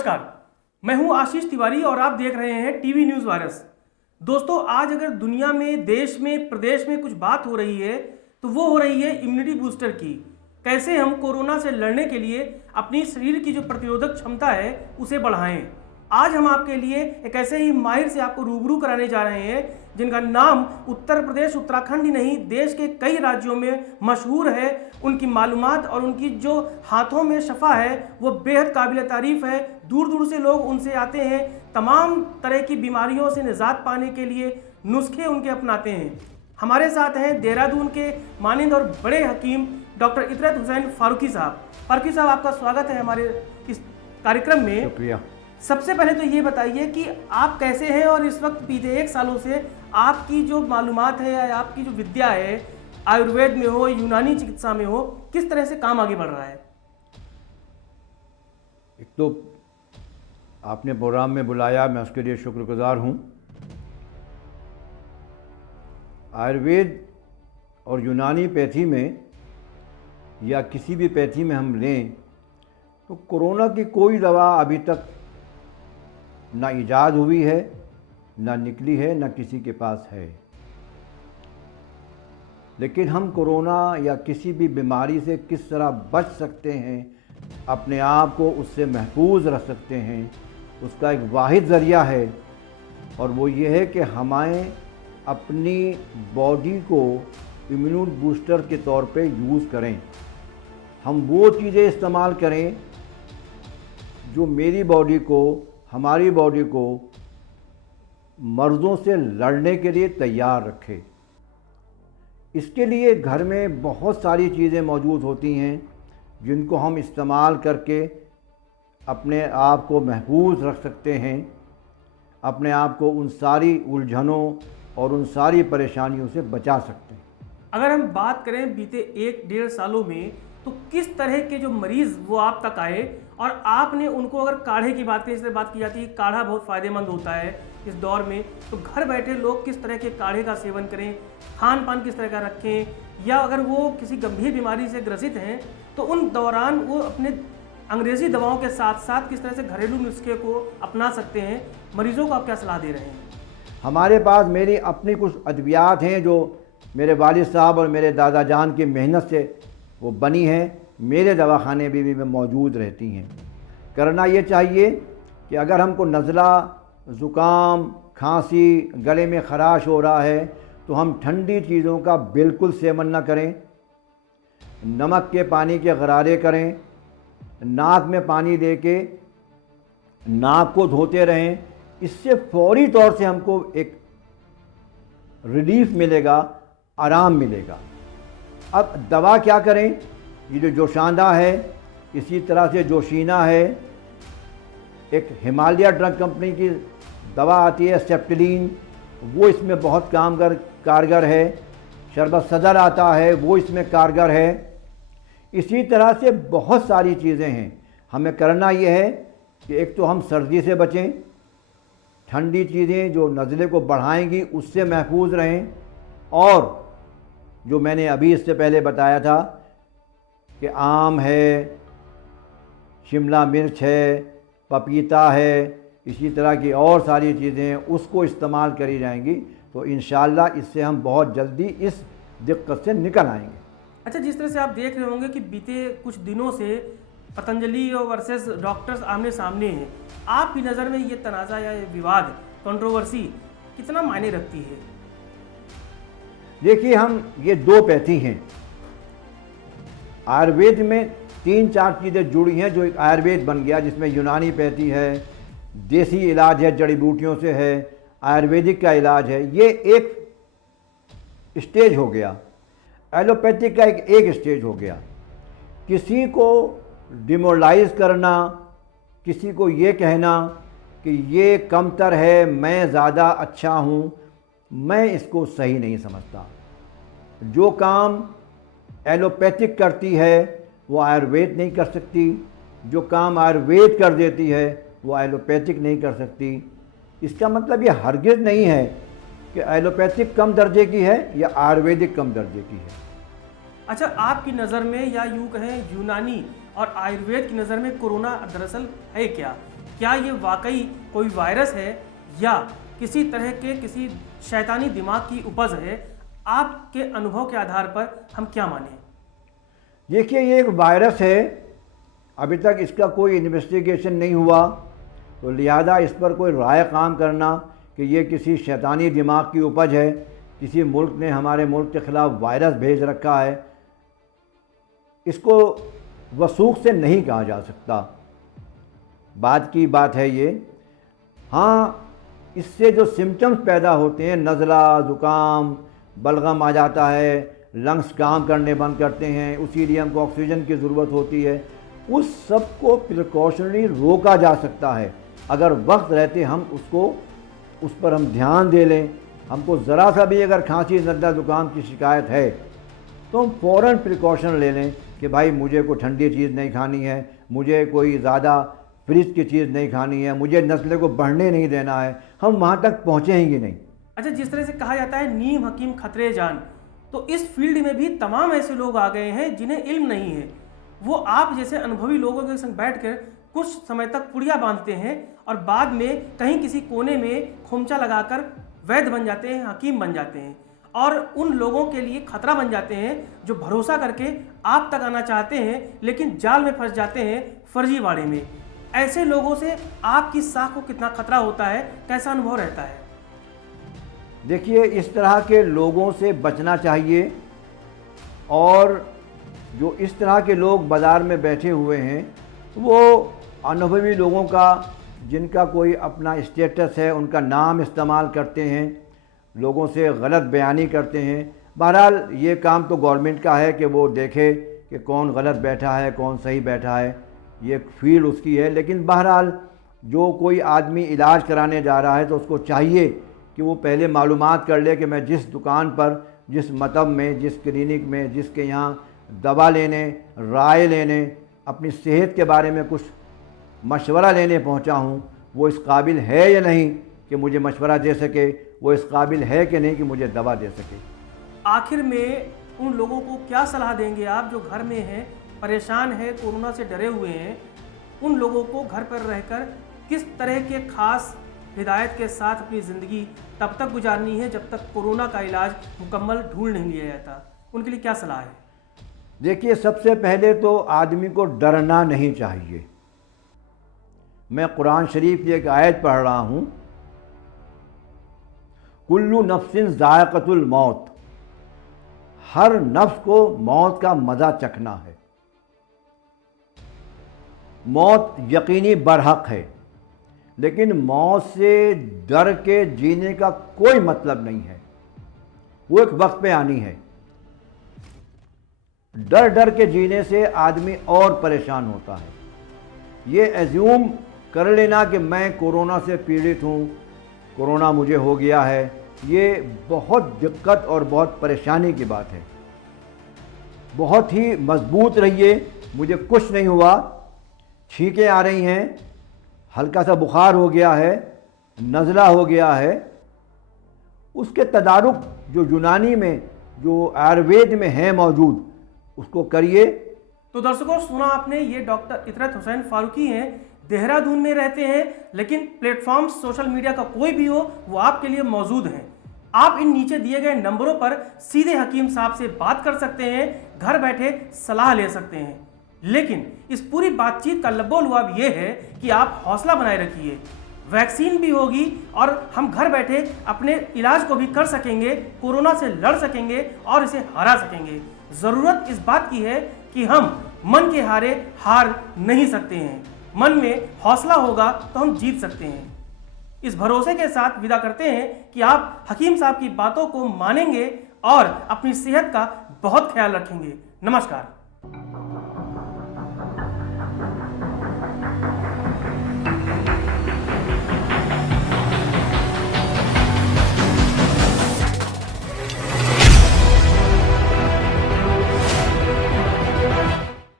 नमस्कार, मैं हूं आशीष तिवारी और आप देख रहे हैं टीवी न्यूज़ वायरस। दोस्तों, आज अगर दुनिया में, देश में, प्रदेश में कुछ बात हो रही है तो वो हो रही है इम्यूनिटी बूस्टर की। कैसे हम कोरोना से लड़ने के लिए अपनी शरीर की जो प्रतिरोधक क्षमता है उसे बढ़ाएं। आज हम आपके लिए एक ऐसे ही माहिर से आपको रूबरू कराने जा रहे हैं जिनका नाम उत्तर प्रदेश, उत्तराखंड ही नहीं, देश के कई राज्यों में मशहूर है। उनकी मालूमात और उनकी जो हाथों में शफा है वो बेहद काबिल तारीफ़ है। दूर दूर से लोग उनसे आते हैं, तमाम तरह की बीमारियों से निजात पाने के लिए नुस्खे उनके अपनाते हैं। हमारे साथ हैं देहरादून के मानिंद और बड़े हकीम डॉक्टर इतरत हुसैन फारूकी साहब। फारूकी साहब, आपका स्वागत है हमारे इस कार्यक्रम में। शुक्रिया। सबसे पहले तो ये बताइए कि आप कैसे हैं और इस वक्त बीते 1 सालों से आपकी जो मालूमात है या आपकी जो विद्या है, आयुर्वेद में हो, यूनानी चिकित्सा में हो, किस तरह से काम आगे बढ़ रहा है? एक तो आपने प्रोग्राम में बुलाया, मैं उसके लिए शुक्रगुजार हूँ। आयुर्वेद और यूनानी पैथी में या किसी भी पैथी में हम लें तो कोरोना की कोई दवा अभी तक ना इजाद हुई है, ना निकली है, ना किसी के पास है। लेकिन हम कोरोना या किसी भी बीमारी से किस तरह बच सकते हैं, अपने आप को उससे महफूज रख सकते हैं, उसका एक वाहिद ज़रिया है और वो ये है कि हमें अपनी बॉडी को इम्यून बूस्टर के तौर पे यूज़ करें। हम वो चीज़ें इस्तेमाल करें जो मेरी बॉडी को, हमारी बॉडी को मर्ज़ों से लड़ने के लिए तैयार रखे। इसके लिए घर में बहुत सारी चीज़ें मौजूद होती हैं जिनको हम इस्तेमाल करके अपने आप को महफूज रख सकते हैं, अपने आप को उन सारी उलझनों और उन सारी परेशानियों से बचा सकते हैं। अगर हम बात करें बीते 1-1.5 सालों में, तो किस तरह के जो मरीज़ वो आप तक आए और आपने उनको, अगर काढ़े की बात करें, इसलिए बात की जाती है काढ़ा बहुत फ़ायदेमंद होता है इस दौर में, तो घर बैठे लोग किस तरह के काढ़े का सेवन करें, खान पान किस तरह का रखें, या अगर वो किसी गंभीर बीमारी से ग्रसित हैं तो उन दौरान वो अपने अंग्रेज़ी दवाओं के साथ साथ किस तरह से घरेलू नुस्खे को अपना सकते हैं, मरीज़ों को आप क्या सलाह दे रहे हैं? हमारे पास मेरी अपनी कुछ अद्वियात हैं जो मेरे वालिद साहब और मेरे दादा जान की मेहनत से वो बनी हैं, मेरे दवाखाने भी में मौजूद रहती हैं। करना ये चाहिए कि अगर हमको नज़ला, ज़ुकाम, खांसी, गले में ख़राश हो रहा है तो हम ठंडी चीज़ों का बिल्कुल सेवन न करें। नमक के पानी के गरारे करें, नाक में पानी लेके नाक को धोते रहें। इससे फौरी तौर से हमको एक रिलीफ मिलेगा, आराम मिलेगा। अब दवा क्या करें? ये जो जोशांदा है, इसी तरह से जोशीना है, एक हिमालय ड्रग कंपनी की दवा आती है सेप्टिलीन, वो इसमें बहुत कारगर है। शरबत सदर आता है, वो इसमें कारगर है। इसी तरह से बहुत सारी चीज़ें हैं। हमें करना ये है कि एक तो हम सर्दी से बचें, ठंडी चीज़ें जो नज़ले को बढ़ाएंगी उससे महफूज रहें, और जो मैंने अभी इससे पहले बताया था कि आम है, शिमला मिर्च है, पपीता है, इसी तरह की और सारी चीज़ें हैं, उसको इस्तेमाल करी जाएंगी तो इंशाअल्लाह इससे हम बहुत जल्दी इस दिक्कत से निकल आएंगे। अच्छा, जिस तरह से आप देख रहे होंगे कि बीते कुछ दिनों से पतंजलि और वर्सेस डॉक्टर्स आमने सामने हैं, आपकी नज़र में ये तनाज़ा या ये विवाद, कंट्रोवर्सी कितना मायने रखती है? देखिए, हम ये दो पैथी हैं। आयुर्वेद में 3-4 चीज़ें जुड़ी हैं जो एक आयुर्वेद बन गया, जिसमें यूनानी पैथी है, देसी इलाज है, जड़ी बूटियों से है, आयुर्वेदिक का इलाज है। ये एक स्टेज हो गया। एलोपैथिक का एक स्टेज हो गया। किसी को डिमोरलाइज करना, किसी को ये कहना कि ये कमतर है, मैं ज़्यादा अच्छा हूँ, मैं इसको सही नहीं समझता। जो काम एलोपैथिक करती है वो आयुर्वेद नहीं कर सकती, जो काम आयुर्वेद कर देती है वो एलोपैथिक नहीं कर सकती। इसका मतलब ये हरगिज़ नहीं है कि एलोपैथिक कम दर्जे की है या आयुर्वेदिक कम दर्जे की है। अच्छा, आपकी नज़र में, या यूँ कहें यूनानी और आयुर्वेद की नज़र में, कोरोना दरअसल है क्या? क्या ये वाकई कोई वायरस है या किसी तरह के किसी शैतानी दिमाग की उपज है? आपके अनुभव के आधार पर हम क्या माने? देखिए, ये एक वायरस है, अभी तक इसका कोई इन्वेस्टिगेशन नहीं हुआ, तो लिहाजा इस पर कोई राय काम करना कि ये किसी शैतानी दिमाग की उपज है, किसी मुल्क ने हमारे मुल्क के ख़िलाफ़ वायरस भेज रखा है, इसको वसूख से नहीं कहा जा सकता। बात की बात है ये। हाँ, इससे जो सिम्टम्स पैदा होते हैं, नज़ला, ज़ुकाम, बलगम आ जाता है, लंग्स काम करने बंद करते हैं, उसी लिए हमको ऑक्सीजन की ज़रूरत होती है, उस सब को प्रिकॉशनरी रोका जा सकता है अगर वक्त रहते हम उस पर हम ध्यान दे लें। हमको ज़रा सा भी अगर खांसी, नज़ला, ज़ुकाम की शिकायत है तो हम फ़ौरन प्रिकॉशन ले लें कि भाई मुझे कोई ठंडी चीज़ नहीं खानी है, मुझे कोई ज़्यादा फ्रिज की चीज़ नहीं खानी है, मुझे नस्ले को बढ़ने नहीं देना है, हम वहाँ तक पहुँचेंगे नहीं। अच्छा, जिस तरह से कहा जाता है नीम हकीम खतरे जान, तो इस फील्ड में भी तमाम ऐसे लोग आ गए हैं जिन्हें इल्म नहीं है। वो आप जैसे अनुभवी लोगों के संग बैठकर कुछ समय तक पुड़िया बांधते हैं और बाद में कहीं किसी कोने में खोमचा लगाकर वैद्य बन जाते हैं, हकीम बन जाते हैं और उन लोगों के लिए खतरा बन जाते हैं जो भरोसा करके आप तक आना चाहते हैं लेकिन जाल में फंस जाते हैं फर्जीवाड़े में। ऐसे लोगों से आपकी साख को कितना खतरा होता है, कैसा अनुभव रहता है? देखिए, इस तरह के लोगों से बचना चाहिए और जो इस तरह के लोग बाज़ार में बैठे हुए हैं वो अनुभवी लोगों का, जिनका कोई अपना स्टेटस है, उनका नाम इस्तेमाल करते हैं, लोगों से गलत बयानी करते हैं। बहरहाल ये काम तो गवर्नमेंट का है कि वो देखे कि कौन गलत बैठा है, कौन सही बैठा है, ये फील्ड उसकी है। लेकिन बहरहाल जो कोई आदमी इलाज कराने जा रहा है तो उसको चाहिए कि वो पहले मालूमात कर ले कि मैं जिस दुकान पर, जिस मतब में, जिस क्लिनिक में, जिसके यहाँ दवा लेने, राय लेने, अपनी सेहत के बारे में कुछ मशवरा लेने पहुँचा हूँ, वो इस काबिल है या नहीं कि मुझे मशवरा दे सके, वो इस काबिल है कि नहीं कि मुझे दवा दे सके। आखिर में उन लोगों को क्या सलाह देंगे आप जो घर में हैं, परेशान हैं, कोरोना से डरे हुए हैं? उन लोगों को घर पर रहकर किस तरह के खास हिदायत के साथ अपनी ज़िंदगी तब तक गुजारनी है जब तक कोरोना का इलाज मुकम्मल ढूंढ नहीं लिया जाता? उनके लिए क्या सलाह है? देखिए, सबसे पहले तो आदमी को डरना नहीं चाहिए। मैं कुरान शरीफ की एक आयत पढ़ रहा हूँ, कुल्लु नफ्सिन ज़ायक़तुल मौत, हर नफ्स को मौत का मज़ा चखना है। मौत यकीनी बरहक है, लेकिन मौत से डर के जीने का कोई मतलब नहीं है, वो एक वक्त पे आनी है। डर डर के जीने से आदमी और परेशान होता है। ये एज्यूम कर लेना कि मैं कोरोना से पीड़ित हूँ, कोरोना मुझे हो गया है, ये बहुत दिक्कत और बहुत परेशानी की बात है। बहुत ही मजबूत रहिए। मुझे कुछ नहीं हुआ, छींकें आ रही हैं, हल्का सा बुखार हो गया है, नज़ला हो गया है, उसके तदारुक जो यूनानी में, जो आयुर्वेद में है मौजूद, उसको करिए। तो दर्शकों, सुना आपने, ये डॉक्टर इतरत हुसैन फारूकी हैं, देहरादून में रहते हैं, लेकिन प्लेटफॉर्म सोशल मीडिया का कोई भी हो वो आपके लिए मौजूद हैं। आप इन नीचे दिए गए नंबरों पर सीधे हकीम साहब से बात कर सकते हैं, घर बैठे सलाह ले सकते हैं। लेकिन इस पूरी बातचीत का लबोलुआब ये है कि आप हौसला बनाए रखिए। वैक्सीन भी होगी और हम घर बैठे अपने इलाज को भी कर सकेंगे, कोरोना से लड़ सकेंगे और इसे हरा सकेंगे। ज़रूरत इस बात की है कि हम मन के हारे हार नहीं सकते हैं। मन में हौसला होगा तो हम जीत सकते हैं। इस भरोसे के साथ विदा करते हैं कि आप हकीम साहब की बातों को मानेंगे और अपनी सेहत का बहुत ख्याल रखेंगे। नमस्कार।